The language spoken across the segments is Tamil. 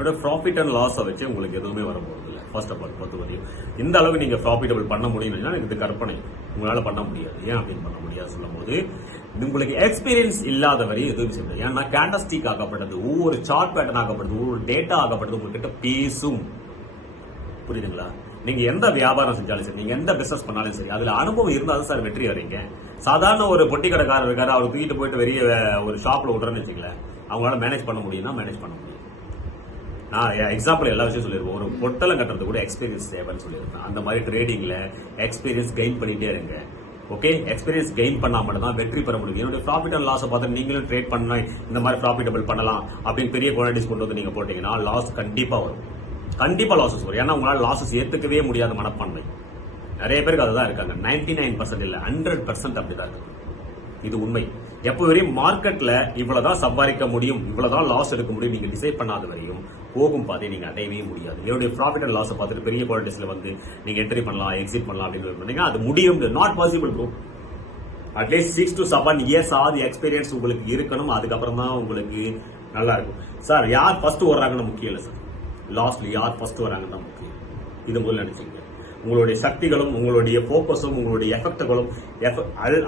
என்னோட ப்ராஃபிட் அண்ட் லாஸை வச்சு உங்களுக்கு எதுவுமே வர போகிறது இல்லை. ஃபர்ஸ்ட் ஆஃப் ஆல் பொறுத்தவரையும் இந்த அளவுக்கு நீங்க ப்ராஃபிட்டபிள் பண்ண முடியும்னா இது கற்பனை, உங்களால பண்ண முடியாது. ஏன் அப்படின்னு பண்ண முடியாது சொல்லும் போது உங்களுக்கு எக்ஸ்பீரியன்ஸ் இல்லாத வரை எதுவும் செய்யாது. ஏன்னா கேண்டஸ்டிக் ஆகப்பட்டது, ஒவ்வொரு சார்ட் பேட்டர்ன் ஆகப்பட்டது, ஒவ்வொரு டேட்டா ஆகப்பட்டது உங்ககிட்ட பேசும். புரியுதுங்களா? நீங்க எந்த வியாபாரம் செஞ்சாலும் சரி, நீங்க எந்த பிசினஸ் பண்ணாலும் சரி, அதுல அனுபவம் இருந்தாலும் சார் வெற்றி வரீங்க. சாதாரண ஒரு பொட்டி கடைக்காரர் இருக்காரு, அவர் தூக்கிட்டு போயிட்டு வெளியே ஒரு ஷாப்ல விடுறேன்னு வச்சுக்கல, அவங்களால மேனேஜ் பண்ண முடியும்னா மேனேஜ் பண்ண முடியும். நான் எக்ஸாம்பிள் எல்லா விஷயம் சொல்லிருக்கேன். ஒரு பொட்டலம் கட்டுறது கூட எக்ஸ்பீரியன்ஸ் தேவைன்னு சொல்லியிருக்கேன். அந்த மாதிரி ட்ரேடிங்ல எக்ஸ்பீரியன்ஸ் கெயின் பண்ணிட்டே இருங்க. ஓகே, எக்ஸ்பீரியன்ஸ் கெயின் பண்ணா மட்டும் தான் வெற்றி பெற முடியும். என்னுடைய ப்ராஃபிட் அண்ட் லாஸை பார்த்து நீங்களும் ட்ரேட் பண்ணா இந்த மாதிரி ப்ராஃபிட்டபிள் பண்ணலாம் அப்படின்னு பெரிய குவான்டிட்டிஸ் கொண்டு வந்து நீங்க போட்டீங்கன்னா லாஸ் கண்டிப்பா வரும். கண்டிப்பா லாசஸ் வரும். ஏன்னா உங்களால லாசஸ் ஏத்துக்கவே முடியாத மனப்பான்மை நிறைய பேருக்கு அதுதான் இருக்காங்க. 99% இல்ல 100% அப்படிதான் இருக்கு. இது உண்மை. எப்போ வரையும் மார்க்கெட்ல இவ்வளவுதான் சம்பாதிக்க முடியும், இவ்வளவுதான் லாஸ் எடுக்க முடியும் நீங்க டிசைட் பண்ணாத வரையும் போகும் பாதை நீங்க அடையவே முடியாது. என்னுடைய ப்ராஃபிட் அண்ட் லாஸ் பார்த்துட்டு பெரிய குவாலிட்டிஸ்ல வந்து நீங்க என்ட்ரி பண்ணலாம், எக்ஸிட் பண்ணலாம் அப்படின்னு அது முடியும். Not possible bro. At least 6 to 7 years ஆகுது எக்ஸ்பீரியன்ஸ் உங்களுக்கு இருக்கணும். அதுக்கப்புறம் தான் உங்களுக்கு நல்லா இருக்கும். சார் யார் ஃபர்ஸ்ட் வர்றாங்கன்னு முக்கியம் இல்லை சார், லாஸ்ட்ல யார் ஃபர்ஸ்ட் வராங்கன்னு தான் முக்கியம். இது முதல்ல நினைச்சீங்க. உங்களுடைய சக்திகளும் உங்களுடைய போக்கஸும் உங்களுடைய எஃபெக்டுகளும்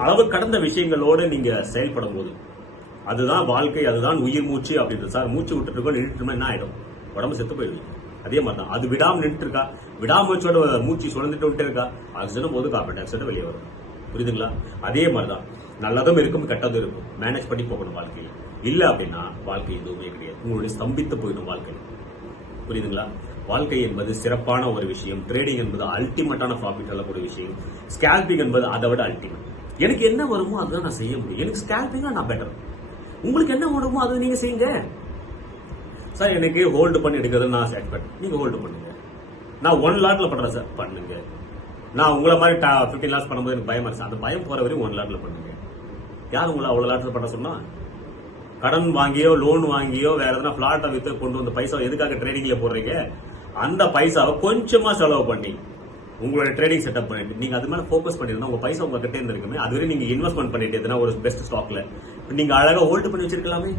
அளவு கடந்த விஷயங்களோடு நீங்க செயல்படும் போது அதுதான் வாழ்க்கை, அதுதான் உயிர் மூச்சு அப்படின்றது. சார் மூச்சு விட்டுட்டு இருக்கோம், நின்றுட்டு என்ன ஆயிடும், உடம்பு செத்து போயிடுவீங்க. அதே மாதிரி தான் அது விடாம நின்று இருக்கா, விடாமூச்சோட மூச்சு சுழந்துட்டு விட்டு இருக்கா, ஆக்சிஜனும் போது கார்பன் டை ஆக்சைடு வெளியே வரும். புரியுதுங்களா? அதே மாதிரிதான் நல்லதும் இருக்கும் கெட்டதும் இருக்கும். மேனேஜ் பண்ணி போகணும் வாழ்க்கையில். இல்ல அப்படின்னா வாழ்க்கை எதுவுமே கிடையாது, உங்களுடைய ஸ்தம்பித்து போயிடும் வாழ்க்கை. புரியுதுங்களா? வாழ்க்கை என்பது சிறப்பான ஒரு விஷயம். ட்ரேடிங் என்பது அல்டிமேட்டான ப்ராஃபிட் அல்லக்கூடிய விஷயம். ஸ்கேல்பிங் என்பது அதை விட அல்டிமேட். எனக்கு என்ன வருமோ அதுதான் நான் செய்ய முடியும். எனக்கு ஸ்கேல்பிங்கா நான் பெட்டர். உங்களுக்கு என்ன வருமோ அதை நீங்க செய்யுங்க. சார் எனக்கு ஹோல்டு பண்ணி எடுக்கிறது நான் எக்ஸ்பெக்ட், நீங்க ஹோல்டு பண்ணுங்க. நான் 1 லாட்ல பண்றேன் சார், பண்ணுங்க. நான் உங்களை மாதிரி 15 லாட்ஸ் பண்ணும்போது எனக்கு பயமா இருக்கு. அந்த பயம் போற வரையும் 1 லாட்ல பண்ணுங்க. யார் உங்களை அவ்வளவு லாட்ல பண்ண சொன்னா? கடன் வாங்கியோ லோன் வாங்கியோ வேற எதனா பிளாட்டை வித்து கொண்டு வந்த பைசா எதுக்காக ட்ரேடிங்ல போடுறீங்க? அந்த பைசாவை கொஞ்சமா செலவு பண்ணி உங்களோட ட்ரேடிங் செட்டப் பண்ணிட்டு நீங்க அது மேல போக்கஸ் பண்ணிருந்தா உங்க பைசா உங்க கிட்டே இருந்திருக்குமே. அதுவரை நீங்க இன்வெஸ்ட்மெண்ட் பண்ணிட்டு எதுனா ஒரு பெஸ்ட் ஸ்டாக்ல நீங்க அழகா ஹோல்டு பண்ணி வச்சிருக்கலாமே.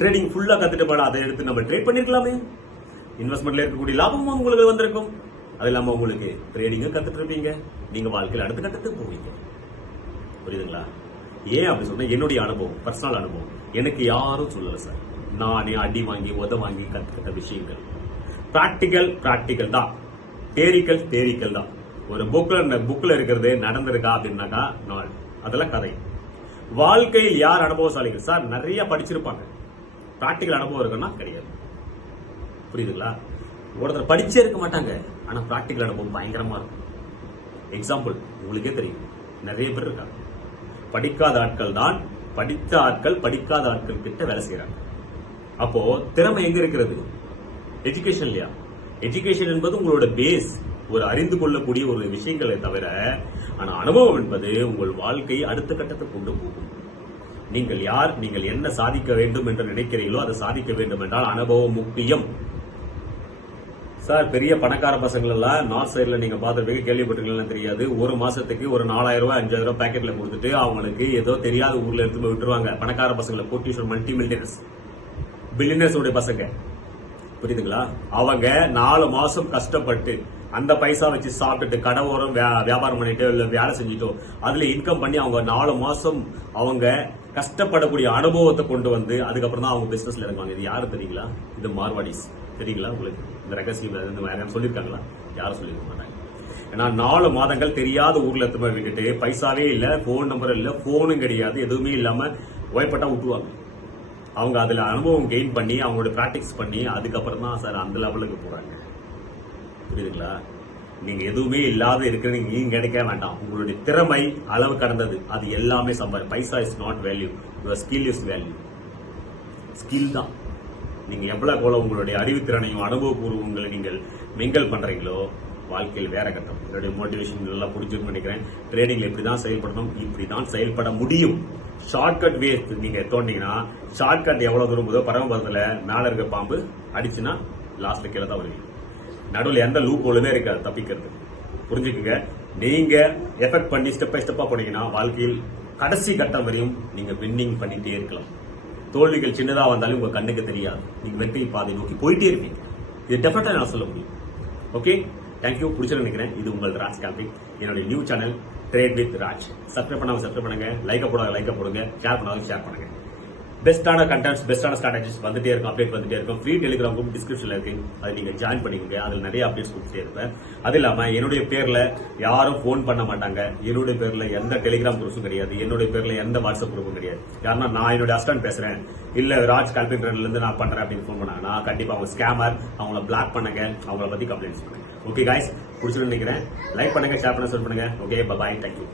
ட்ரேடிங் ஃபுல்லா கத்துட்டு போட அதை எடுத்து நம்ம ட்ரேட் பண்ணிருக்கலாமே. இன்வெஸ்ட்மெண்ட்ல இருக்கக்கூடிய லாபமும் உங்களுக்கு வந்திருக்கும். அது இல்லாம உங்களுக்கு ட்ரேடிங்க கத்துட்டு இருப்பீங்க. நீங்க வாழ்க்கையில் அடுத்த கட்டத்துக்கு போவீங்க. புரியுதுங்களா? ஏன் அப்படி சொன்னா என்னுடைய அனுபவம், பர்சனல் அனுபவம். எனக்கு யாரும் சொல்லல சார். நானே அடி வாங்கி உத வாங்கி கத்துக்கிட்ட விஷயங்கள். பிராக்டிக்கல் தான், தேரிக்கல் தான். ஒரு புக்ல இருக்கிறது நடந்திருக்கா அப்படின்னாக்கா அதெல்லாம் கதை. வாழ்க்கையில் யார் அனுபவசாலிகள் சார்? நிறைய படிச்சிருப்பாங்க. பிராக்டிக்கல் அனுபவம் இருக்குன்னா கிடையாது. புரியுதுங்களா? ஒருத்தர் படிச்சே இருக்க மாட்டாங்க, ஆனா பிராக்டிக்கல் அனுபவம் பயங்கரமா இருக்கும். எக்ஸாம்பிள் உங்களுக்கே தெரியும், நிறைய பேர் இருக்காங்க. படிக்காத ஆட்கள் தான் படித்த ஆட்கள் படிக்காத ஆட்கள் கிட்ட வேலை செய்யறாங்க. அப்போ திறமை எங்க இருக்கிறது? எஜுகேஷன் இல்லையா? எஜுகேஷன் என்பது உங்களோட பேஸ், ஒரு அறிந்து கொள்ளக்கூடிய ஒரு விஷயங்களை தவிர, ஆனா அனுபவம் என்பது உங்கள் வாழ்க்கையை அடுத்த கட்டத்தை கொண்டு போகும். நீங்கள் யார், நீங்கள் என்ன சாதிக்க வேண்டும் என்று நினைக்கிறீர்களோ அதை சாதிக்க வேண்டும் என்றால் அனுபவம் முக்கியம். சார் பெரிய பணக்கார பசங்கள் எல்லாம் நார்த் சைட்ல நீங்க பார்த்துருப்பீங்க, கேள்விப்பட்டிருக்கீங்கன்னு தெரியாது. ஒரு மாசத்துக்கு ஒரு 4000 ரூபாய் 5000 ரூபாய் பேக்கெட்ல கொடுத்துட்டு அவங்களுக்கு ஏதோ தெரியாத ஊர்ல எடுத்து போய் விட்டுருவாங்க. பணக்கார பசங்களை கோட்டீஸ்வரர் மல்டி மில்லியனர்ஸ் பில்லியனர்ஸ் உடைய பசங்க. புரியுதுங்களா? அவங்க 4 மாசம் கஷ்டப்பட்டு அந்த பைசா வச்சு சாப்பிட்டுட்டு கடை ஓரம் வியாபாரம் பண்ணிட்டோ இல்ல வேலை செஞ்சுட்டோ அதுல இன்கம் பண்ணி அவங்க 4 மாசம் அவங்க கஷ்டப்படக்கூடிய அனுபவத்தை கொண்டு வந்து அதுக்கப்புறம் தான் அவங்க பிசினஸ்ல இறங்குவாங்க. இது யாரு தெரியுங்களா? இது மார்வாடிஸ். தெரியுங்களா உங்களுக்கு? இந்த ரகசியம் சொல்லியிருக்காங்களா? யாரும் சொல்லியிருக்க மாட்டாங்க. ஏன்னா 4 மாதங்கள் தெரியாத ஊர்ல எடுத்து விட்டுட்டு பைசாவே இல்ல, போன் நம்பர் இல்ல, போனும் கிடையாது, எதுவுமே இல்லாம ஒய்பட்டா விட்டுருவாங்க. அவங்க அதுல அனுபவம் கெயின் பண்ணி அவங்களோட பிராக்டிஸ் பண்ணி அதுக்கப்புறம் தான் சார் அந்த லெவலுக்கு போறாங்க. புரியுதுங்களா? நீங்க எதுவுமே இல்லாத இருக்கிறது நீங்க கிடைக்க வேண்டாம். உங்களுடைய திறமை அளவு கடந்தது, அது எல்லாமே paisa is not value, your skill is value. Skill தான். நீங்க எவ்வளவு உங்களுடைய அறிவுத்திறனையும் அனுபவபூர்வங்களை நீங்கள் மிங்கல் பண்றீங்களோ வாழ்க்கையில் வேற கட்டம். என்னுடைய மோட்டிவேஷன் எல்லாம் புரிஞ்சுன்னு நினைக்கிறேன். ட்ரேடிங்ல இப்படிதான் செயல்படணும், இப்படிதான் செயல்பட முடியும். ஷார்ட்கட் வே நீங்க தோண்டிங்கன்னா ஷார்ட்கட் எவ்வளவு தூரம் போதோ பரமபதத்துல மேல இருக்க பாம்பு அடிச்சுன்னா லாஸ்ட்ல கீழே தான் வருவீங்க. நடுவில் எந்த லூப் ஹோலுமே இருக்காது தப்பிக்கிறது. புரிஞ்சுக்குங்க. நீங்க எஃபெக்ட் பண்ணி ஸ்டெப் பை ஸ்டெப்பா போனீங்கன்னா வாழ்க்கையில் கடைசி கட்டம் வரையும் நீங்க வின்னிங் பண்ணிட்டே இருக்கலாம். தோல்விகள் சின்னதா வந்தாலும் உங்க கண்ணுக்கு தெரியாது. நீங்க வெற்றி பாதை நோக்கி போயிட்டே இருப்பீங்க. இது டெஃபினட்டா நான் சொல்ல முடியும். Okay, thank you. பிடிச்சிருந்து நினைக்கிறேன். இது உங்கள் ராஜ் கேம்பிங், என்னுடைய new channel trade with Raj. Subscribe பண்ணாம சப்ஸ்கிரைப் பண்ணுங்க, லைக் போடுங்க, ஷேர் பண்ணாலும் ஷேர் பண்ணுங்க. பெஸ்டான கண்டென்ட்ஸ், பெஸ்டான ஸ்ட்ராட்டஜிஸ் வந்துட்டே இருக்கும், அப்டேட் வந்துட்டே இருக்கும். ஃப்ரீ டெலிகிராம் குரூப் டிஸ்கிரிப்ஷன்ல இருக்கு, அதை நீங்க ஜாயின் பண்ணிக்கோங்க. அதில் நிறைய அப்டேட்ஸ் கொடுத்துட்டே இருப்பேன். அது இல்லாம என்னுடைய பேர்ல யாரும் ஃபோன் பண்ண மாட்டாங்க. என்னுடைய பேர்ல எந்த டெலிகிராம் குரூப்ஸும் கிடையாது. என்னுடைய பேர்ல எந்த வாட்ஸ்அப் குரூப்பும் கிடையாது. யாருன்னா நான் என்னுடைய அசிஸ்டன்ட் பேசுறேன், இல்ல ராஜ் கால்பென்ட்ல இருந்து நான் பண்றேன் அப்படின்னு ஃபோன் பண்ணாங்கன்னா கண்டிப்பா அவங்க ஸ்கேமர், அவங்கள பிளாக் பண்ணுங்க, அவங்கள பத்தி கம்ப்ளைண்ட்ஸ் பண்ணுங்க. ஓகே காய்ஸ், பிடிச்சிருந்து நினைக்கிறேன். லைக் பண்ணுங்க, ஷேர் பண்ணுங்க, சொல்ல பண்ணுங்க. ஓகே, பாய், தேங்க்யூ.